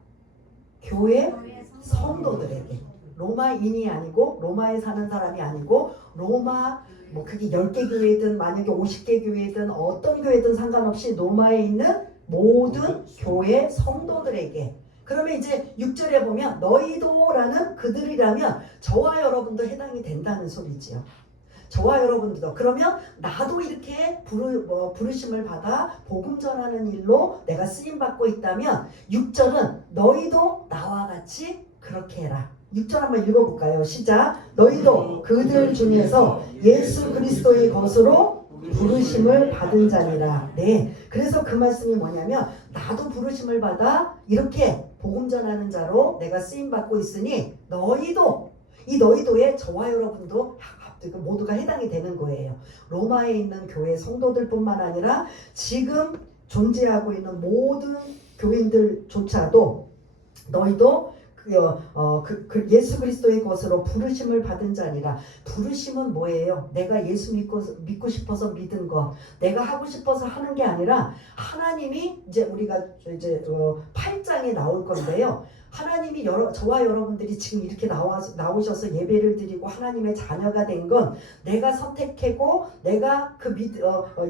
교회 성도들에게 로마인이 아니고 로마에 사는 사람이 아니고 로마 뭐 그게 10개 교회든 만약에 50개 교회든 어떤 교회든 상관없이 로마에 있는 모든 교회 성도들에게 그러면 이제 6절에 보면 너희도라는 그들이라면 저와 여러분도 해당이 된다는 소리지요. 저와 여러분들도 그러면 나도 이렇게 부르심을 받아 복음 전하는 일로 내가 쓰임받고 있다면 6절은 너희도 나와 같이 그렇게 해라. 6절 한번 읽어볼까요? 시작. 너희도 그들 중에서 예수 그리스도의 것으로 부르심을 받은 자니라. 네. 그래서 그 말씀이 뭐냐면 나도 부르심을 받아 이렇게 복음 전하는 자로 내가 쓰임받고 있으니 너희도 이 너희도에 저와 여러분도 모두가 해당이 되는 거예요. 로마에 있는 교회 성도들뿐만 아니라 지금 존재하고 있는 모든 교인들조차도 너희도 예수 그리스도의 것으로 부르심을 받은 자니라. 부르심은 뭐예요? 내가 예수 믿고 싶어서 믿은 것, 내가 하고 싶어서 하는 게 아니라 하나님이 이제 우리가 이제 8장에 나올 건데요. 하나님이 저와 여러분들이 지금 이렇게 나오셔서 예배를 드리고 하나님의 자녀가 된 건 내가 선택하고 내가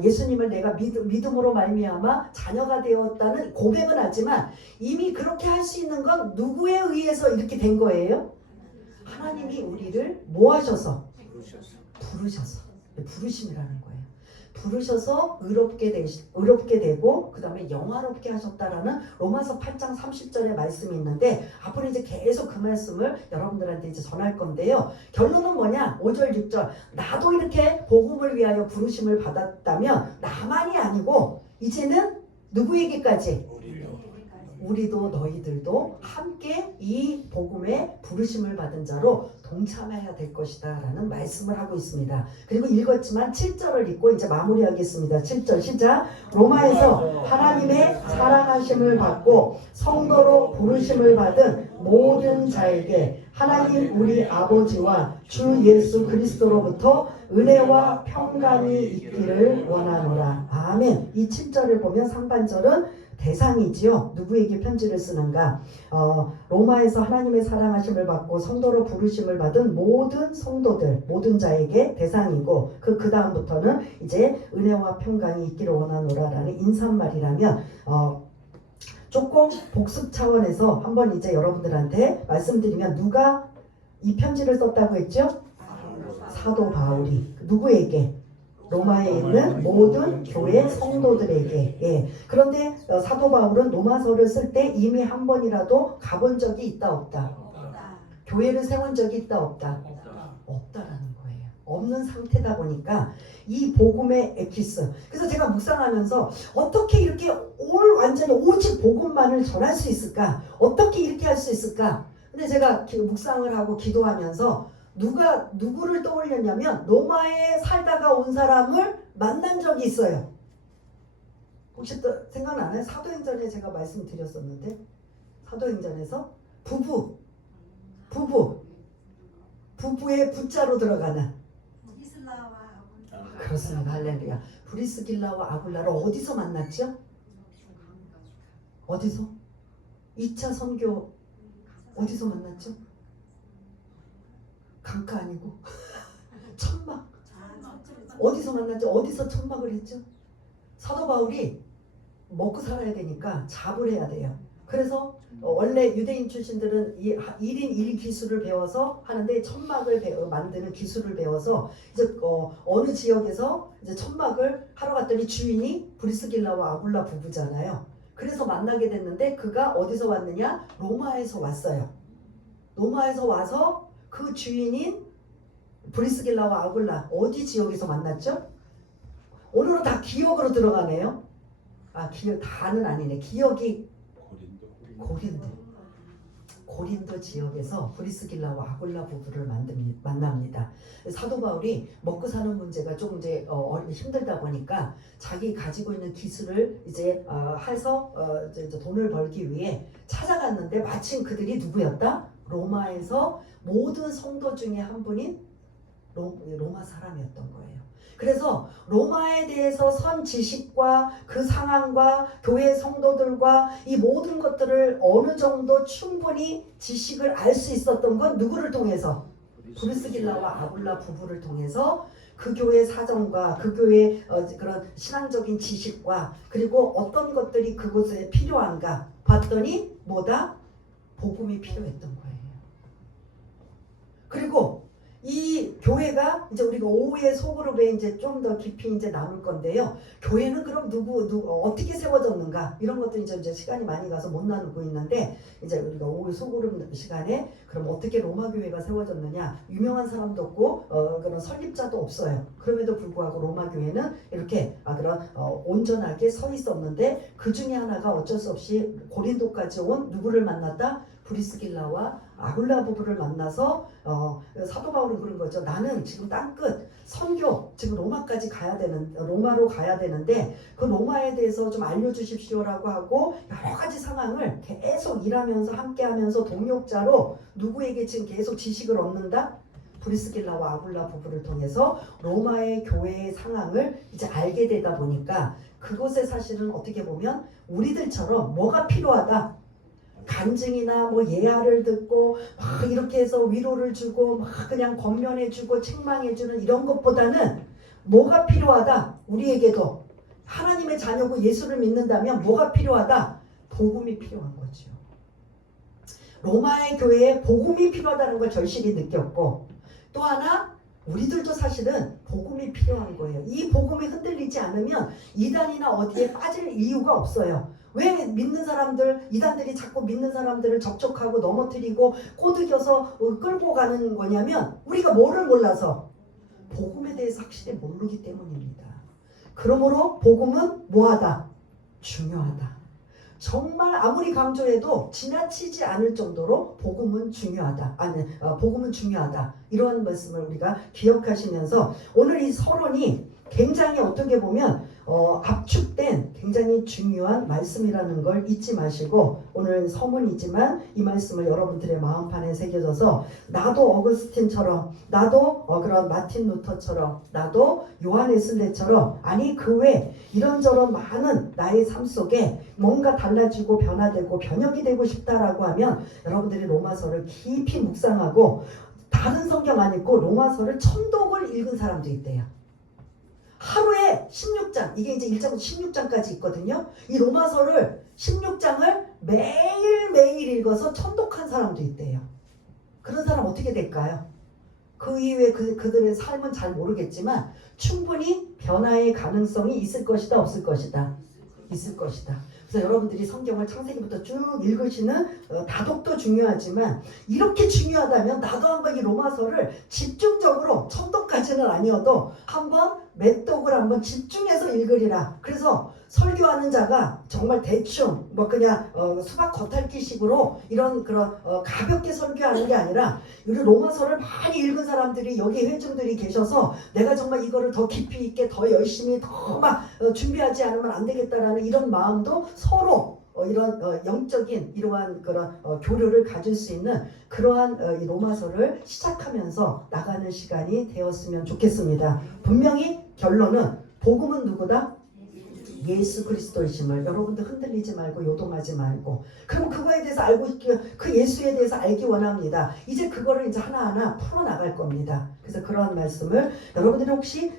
예수님을 내가 믿음으로 말미암아 자녀가 되었다는 고백은 하지만 이미 그렇게 할 수 있는 건 누구에 의해서 이렇게 된 거예요? 하나님이 우리를 뭐 하셔서? 부르셔서. 부르심이라는 거예요. 부르셔서 의롭게 되고 그 다음에 영화롭게 하셨다라는 로마서 8장 30절의 말씀이 있는데 앞으로 이제 계속 그 말씀을 여러분들한테 이제 전할 건데요. 결론은 뭐냐? 5절 6절 나도 이렇게 복음을 위하여 부르심을 받았다면 나만이 아니고 이제는 누구에게까지? 우리도 너희들도 함께 이 복음에 부르심을 받은 자로 동참해야 될 것이다 라는 말씀을 하고 있습니다. 그리고 읽었지만 7절을 읽고 이제 마무리하겠습니다. 7절 시작. 로마에서 하나님의 사랑하심을 받고 성도로 부르심을 받은 모든 자에게 하나님 우리 아버지와 주 예수 그리스도로부터 은혜와 평강이 있기를 원하노라. 아멘. 이 7절을 보면 상반절은 대상이지요. 누구에게 편지를 쓰는가? 로마에서 하나님의 사랑하심을 받고 성도로 부르심을 받은 모든 성도들, 모든 자에게 대상이고 그 다음부터는 이제 은혜와 평강이 있기를 원하노라라는 인사말이라면 조금 복습 차원에서 한번 이제 여러분들한테 말씀드리면 누가 이 편지를 썼다고 했죠? 사도 바울이. 누구에게? 로마에 있는 모든 교회 성도들에게. 예. 그런데 사도 바울은 로마서를 쓸 때 이미 한 번이라도 가본 적이 있다 없다? 교회를 세운 적이 있다 없다? 없다라는 거예요. 없는 상태다 보니까 이 복음의 엑기스. 그래서 제가 묵상하면서 어떻게 이렇게 완전히 오직 복음만을 전할 수 있을까? 어떻게 이렇게 할 수 있을까? 근데 제가 묵상을 하고 기도하면서 누구를 떠올렸냐면 로마에 살다가 온 사람을 만난 적이 있어요. 혹시 또 생각나나요? 사도행전에 제가 말씀드렸었는데 사도행전에서 부부 부부의 부자로 들어가는. 이슬라와 그렇습니다. 할렐루야. 브리스길라와 아굴라를 어디서 만났죠? 어디서? 2차 선교 어디서 만났죠? 강가 아니고 천막. 어디서 만났죠? 어디서 천막을 했죠? 사도 바울이 먹고 살아야 되니까 잡을 해야 돼요. 그래서 원래 유대인 출신들은 이 1인 1 기술을 배워서 하는데 천막을 만드는 기술을 배워서 이제 어느 지역에서 이제 천막을 하러 갔더니 주인이 브리스길라와 아굴라 부부잖아요. 그래서 만나게 됐는데 그가 어디서 왔느냐? 로마에서 왔어요. 로마에서 와서 그 주인인 브리스길라와 아굴라 어디 지역에서 만났죠? 오늘은 다 기억으로 들어가네요. 아, 기억 다는 아니네. 기억이 고린도 지역에서 브리스길라와 아굴라 부부를 만납니다. 사도 바울이 먹고 사는 문제가 조금 이제 힘들다 보니까 자기 가지고 있는 기술을 이제 해서 이제 돈을 벌기 위해 찾아갔는데 마침 그들이 누구였다? 로마에서 모든 성도 중에 한 분인 로마 사람이었던 거예요. 그래서 로마에 대해서 선 지식과 그 상황과 교회 성도들과 이 모든 것들을 어느 정도 충분히 지식을 알 수 있었던 건 누구를 통해서? 브리스길라와 아굴라 부부를 통해서 그 교회 사정과 그 교회 그런 신앙적인 지식과 그리고 어떤 것들이 그곳에 필요한가 봤더니 뭐다? 복음이 필요했던 거예요. 그리고 이 교회가 이제 우리가 오후의 소그룹에 이제 좀 더 깊이 이제 나눌 건데요. 교회는 그럼 누구 어떻게 세워졌는가 이런 것들 이제 시간이 많이 가서 못 나누고 있는데 이제 우리가 오후 소그룹 시간에 그럼 어떻게 로마 교회가 세워졌느냐 유명한 사람도 없고 그런 설립자도 없어요. 그럼에도 불구하고 로마 교회는 이렇게 그런 온전하게 서 있었는데 그 중에 하나가 어쩔 수 없이 고린도까지 온 누구를 만났다? 브리스길라와 아굴라 부부를 만나서 사도 바울은 그런 거죠. 나는 지금 땅끝 선교 지금 로마로 가야 되는데 그 로마에 대해서 좀 알려주십시오라고 하고 여러 가지 상황을 계속 일하면서 함께하면서 동역자로 누구에게 지금 계속 지식을 얻는다? 브리스길라와 아굴라 부부를 통해서 로마의 교회의 상황을 이제 알게 되다 보니까 그곳에 사실은 어떻게 보면 우리들처럼 뭐가 필요하다? 간증이나 뭐 예화를 듣고 막 이렇게 해서 위로를 주고 막 그냥 권면해주고 책망해주는 이런 것보다는 뭐가 필요하다? 우리에게도 하나님의 자녀고 예수를 믿는다면 뭐가 필요하다? 복음이 필요한 거죠. 로마의 교회에 복음이 필요하다는 걸 절실히 느꼈고 또 하나 우리들도 사실은 복음이 필요한 거예요. 이 복음이 흔들리지 않으면 이단이나 어디에 빠질 이유가 없어요. 왜 믿는 사람들, 이단들이 자꾸 믿는 사람들을 접촉하고 넘어뜨리고 꼬드겨서 끌고 가는 거냐면 우리가 뭐를 몰라서 복음에 대해서 확실히 모르기 때문입니다. 그러므로 복음은 뭐하다? 중요하다. 정말 아무리 강조해도 지나치지 않을 정도로 복음은 중요하다. 복음은 중요하다. 이러한 말씀을 우리가 기억하시면서 오늘 이 서론이 굉장히 어떻게 보면 압축된 굉장히 중요한 말씀이라는 걸 잊지 마시고 오늘 서문이지만 이 말씀을 여러분들의 마음판에 새겨져서 나도 어거스틴처럼 나도 그런 마틴 루터처럼 나도 요한 웨슬레처럼 아니 그 외 이런저런 많은 나의 삶 속에 뭔가 달라지고 변화되고 변혁이 되고 싶다라고 하면 여러분들이 로마서를 깊이 묵상하고 다른 성경 안 읽고 로마서를 천독을 읽은 사람도 있대요. 하루에 16장, 이게 이제 1장부터 16장까지 있거든요. 이 로마서를 16장을 매일매일 읽어서 천독한 사람도 있대요. 그런 사람 어떻게 될까요? 그 이후에 그들의 삶은 잘 모르겠지만 충분히 변화의 가능성이 있을 것이다, 없을 것이다? 있을 것이다. 그래서 여러분들이 성경을 창세기부터 쭉 읽으시는 다독도 중요하지만 이렇게 중요하다면 나도 한번 이 로마서를 집중적으로 천독까지는 아니어도 한번 맷독을 한번 집중해서 읽으리라. 그래서 설교하는 자가 정말 대충 뭐 그냥 수박 겉핥기식으로 이런 그런 가볍게 설교하는 게 아니라 우리 로마서를 많이 읽은 사람들이 여기 회중들이 계셔서 내가 정말 이거를 더 깊이 있게 더 열심히 더 막 준비하지 않으면 안 되겠다라는 이런 마음도 서로 이런 영적인 이러한 그런 교류를 가질 수 있는 그러한 이 로마서를 시작하면서 나가는 시간이 되었으면 좋겠습니다. 분명히 결론은 복음은 누구다? 예수 그리스도이심을 여러분들 흔들리지 말고 요동하지 말고 그럼 그거에 대해서 그 예수에 대해서 알기 원합니다. 이제 그거를 이제 하나하나 풀어나갈 겁니다. 그래서 그러한 말씀을 여러분들이 혹시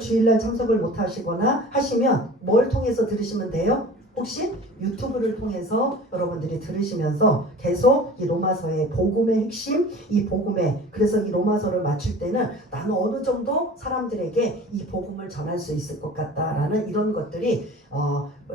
주일날 참석을 못 하시거나 하시면 뭘 통해서 들으시면 돼요? 혹시 유튜브를 통해서 여러분들이 들으시면서 계속 이 로마서의 복음의 핵심, 이 복음의 그래서 이 로마서를 맞출 때는 나는 어느 정도 사람들에게 이 복음을 전할 수 있을 것 같다라는 이런 것들이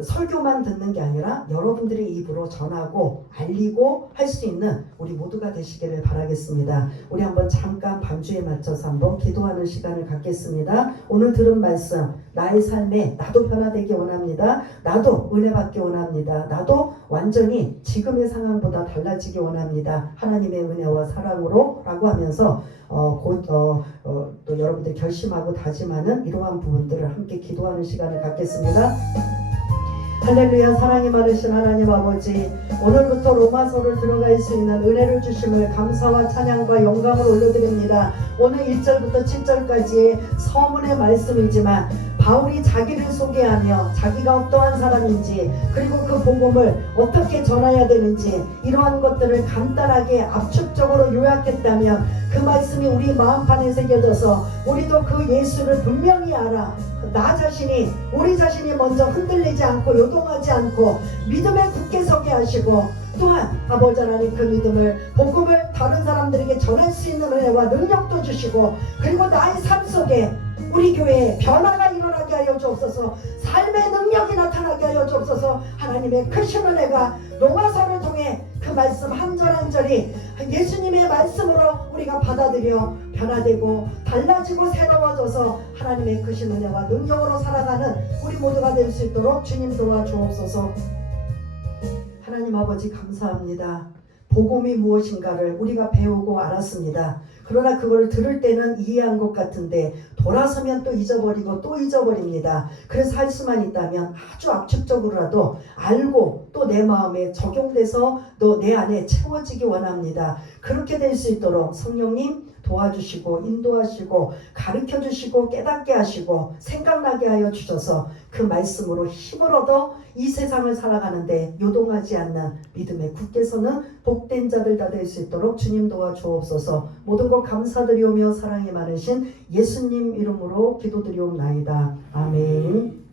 설교만 듣는 게 아니라 여러분들의 입으로 전하고 알리고 할 수 있는 우리 모두가 되시기를 바라겠습니다. 우리 한번 잠깐 반주에 맞춰서 한번 기도하는 시간을 갖겠습니다. 오늘 들은 말씀 나의 삶에 나도 변화되기 원합니다. 나도 은혜 받기 원합니다. 나도 완전히 지금의 상황보다 달라지기 원합니다. 하나님의 은혜와 사랑으로 라고 하면서 또 여러분들 결심하고 다짐하는 이러한 부분들을 함께 기도하는 시간을 갖겠습니다. 할렐루야. 사랑이 많으신 하나님 아버지, 오늘부터 로마서를 들어갈 수 있는 은혜를 주심을 감사와 찬양과 영광을 올려드립니다. 오늘 1절부터 7절까지의 서문의 말씀이지만 바울이 자기를 소개하며 자기가 어떠한 사람인지 그리고 그 복음을 어떻게 전해야 되는지 이러한 것들을 간단하게 압축적으로 요약했다면 그 말씀이 우리 마음판에 새겨져서 우리도 그 예수를 분명히 알아 우리 자신이 먼저 흔들리지 않고 요동하지 않고 믿음에 굳게 서게 하시고 또한 아버지 하나님 그 믿음을 복음을 다른 사람들에게 전할 수 있는 은혜와 능력도 주시고 그리고 나의 삶 속에 우리 교회에 변화가 일어나게 하여 주옵소서. 삶의 능력이 나타나게 하여 주옵소서. 하나님의 크신 은혜가 로마서를 통해 그 말씀 한 절 한 절이 예수님의 말씀으로 우리가 받아들여 변화되고 달라지고 새로워져서 하나님의 크신 은혜와 능력으로 살아가는 우리 모두가 될 수 있도록 주님 도와주옵소서. 하나님 아버지 감사합니다. 복음이 무엇인가를 우리가 배우고 알았습니다. 그러나 그걸 들을 때는 이해한 것 같은데 돌아서면 또 잊어버리고 또 잊어버립니다. 그래서 할 수만 있다면 아주 압축적으로라도 알고 또 내 마음에 적용돼서 또 내 안에 채워지기 원합니다. 그렇게 될 수 있도록 성령님 도와주시고 인도하시고 가르쳐주시고 깨닫게 하시고 생각나게 하여 주셔서 그 말씀으로 힘을 얻어 이 세상을 살아가는데 요동하지 않는 믿음에 굳게 서는 복된 자들 다 될 수 있도록 주님 도와주옵소서. 모든 것 감사드리오며 사랑이 많으신 예수님 이름으로 기도드리옵나이다. 아멘.